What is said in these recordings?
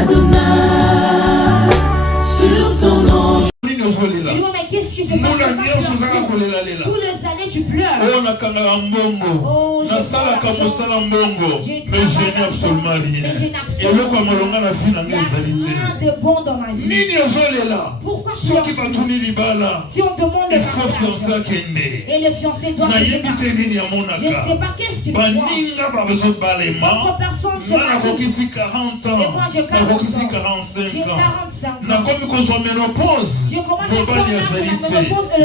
Adonai, sur ton nom. Dis-moi, mais qu'est-ce qui se passe? Tous les années tu pleures. Oh, mais je n'ai absolument rien. Et le quoi rien de bon dans ma vie. Pourquoi tu si on demande le mariage et le fiancé doit se marier, je ne sais pas qu'est-ce qu'il voit. D'autres personnes se marient. 40 ans. Et moi j'ai 40 ans. J'ai 45 ans. Je commence à prendre la ménopause et le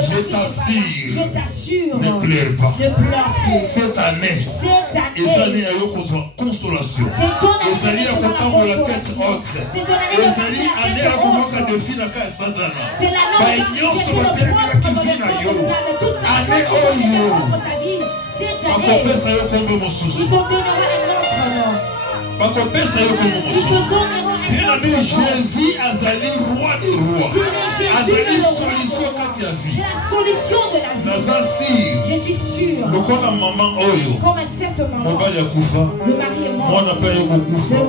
je t'assure. Je t'assure. Ne pleure pas. Ne pleure plus. Cette année. C'est année à consolation. C'est ton année de consolation. C'est ton année de c'est la nôtre. C'est le propre de ta vie. Cette année, il te donnera un autre nom. Il te donnera un autre nom. Jésus azali roi des rois. C'est la solution de la vie. Je suis sûr. Comme cette maman. Le mari est mort.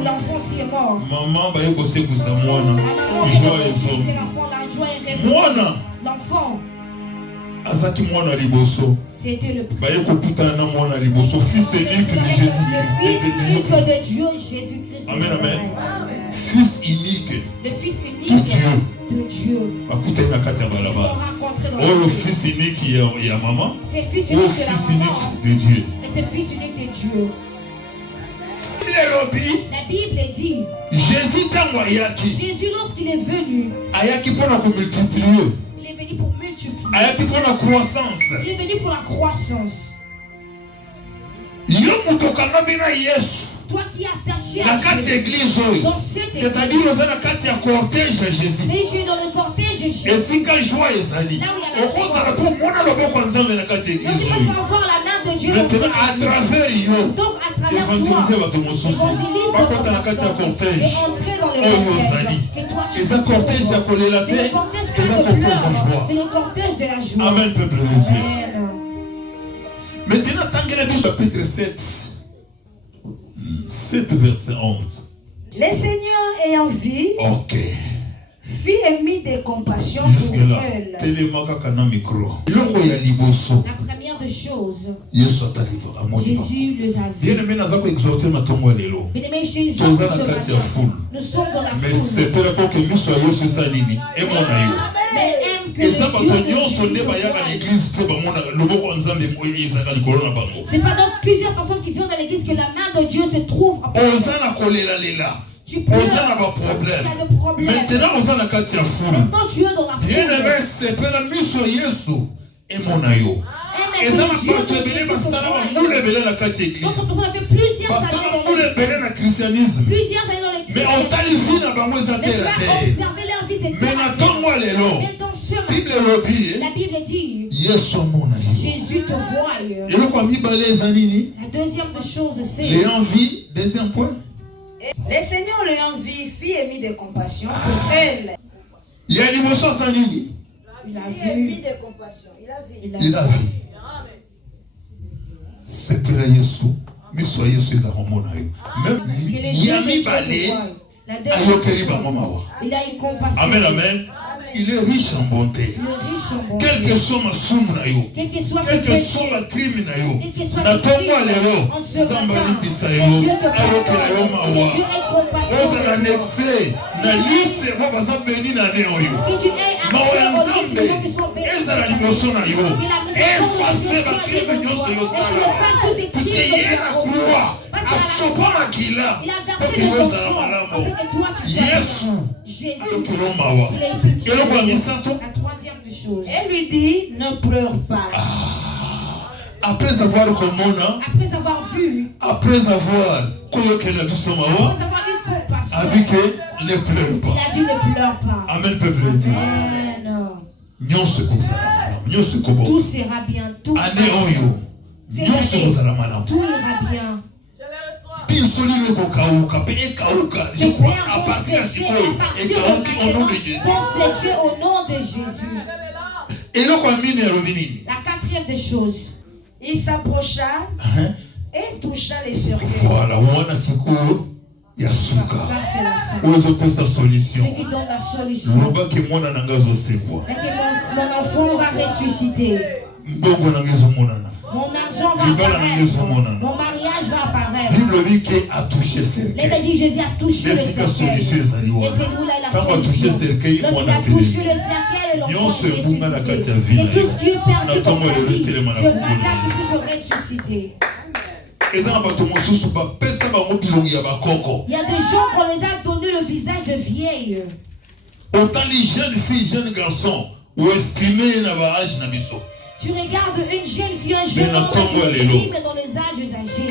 L'enfant aussi est mort. Maman la joie est réveillée. L'enfant. C'était le fils unique de Jésus. Le fils unique de Dieu, Jésus-Christ. Amen, amen. Fils unique. Le fils unique de Dieu. Ils sont rencontrés dans le fils unique, il y a maman. C'est fils unique de Dieu. Et c'est fils unique de Dieu. La Bible dit Jésus lorsqu'il est venu, il est venu pour multiplier. Il est venu pour la croissance. Toi qui es attaché à Jésus, dans cette église, c'est-à-dire dans un cortège de Jésus. Mais je suis dans le cortège de Jésus. Et si quand joie est allée, on va voir la main de Dieu. Maintenant, à travers eux, donc à travers toi, évangélise et entrer dans le cortège. Et toi tu c'est un cortège à coller la tête. C'est le cortège de la joie. Amen, peuple de Dieu. Maintenant, tant que la Bible chapitre 7. 7 verset 11. Le Seigneur ayant vu, fit émis de compassion pour elle. La première des choses, Jésus les a vus. Bien-aimés, Jésus, nous sommes dans la foule. Mais aime que c'est pas donc plusieurs personnes qui viennent dans l'église que la main de Dieu se trouve. Tu pleures. Tu as de problèmes. Maintenant tu es dans la foule. Et ça m'a fait plusieurs années dans l'église. Mais on t'a dit dans la Bible dit Jésus te voit. La deuxième chose c'est deuxième point. Le Seigneur l'ayant vu, fit émis de compassion pour elle. Il y a une émotion sans nini. Il a vu de compassion. Il a vu. C'était là Yesu. Mais soyez sur les arômes. Même Yami Balé. Il a une compassion. Amen, amen. Il est riche en bonté. Quel que soit ma somme, quel que soit ma crime, na tongo lelo, zambali bisayo, ayokela mawa. Oza annexe na liste mo baza beni na neoyo. Mawa nzambe, eza na liboso na yo. Effacer ba crime nyonso yo sala. Puisque yena croix, asopa makila. Il a versé le sang. Yesu. Jésus. La troisième chose. Elle lui dit, ne pleure pas. Après avoir vu, après avoir eu compassion, ne pleure pas. Il a dit ne pleure pas. Amen, peuple de Dieu. Tout sera bien. Tout ira bien. Je crois à partir au nom de Jésus. Séché au nom de Jésus. Et la quatrième des choses. Il s'approcha et toucha les cercueils. Voilà, Yasuka. Ça, c'est la fin. Où est sa solution? C'est qui donne la solution. Le bas que mon anangazo c'est quoi? Et que mon enfant va ressusciter. Mbongo nangezo monana. Mon argent va apparaître. Mon mariage va apparaître. Bible dit qu'il a touché cercueil. L'Évêque dit Jésus a touché le cercueil. Et c'est nous là la solution. Lorsqu'il a touché le cercueil, l'enfant est ressuscité. Et tout ce qui est perdu dans ta vie, ce matin, qu'il puisse ressusciter. Il y a des gens qu'on les a donné le visage de vieille. Autant les jeunes filles, jeunes garçons, ou estimés dans l'âge nabiso. Tu regardes une jeune fille, un jeune homme, tu l'estimes dans les âges âgés.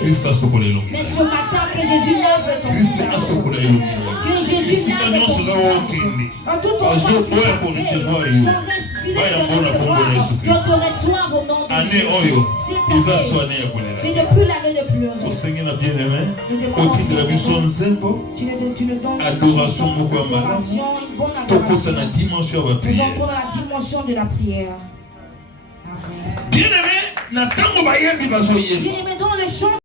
Mais ce matin, que Jésus lève ton visage. Que Jésus lève ton visage. En tout temps, tu que te reçoive au nom de Jésus. C'est depuis l'année de pleurer. Tu le donnes adoration, une bonne adoration. Nous entrons dans la dimension de la prière. Bien-aimé, dans le chant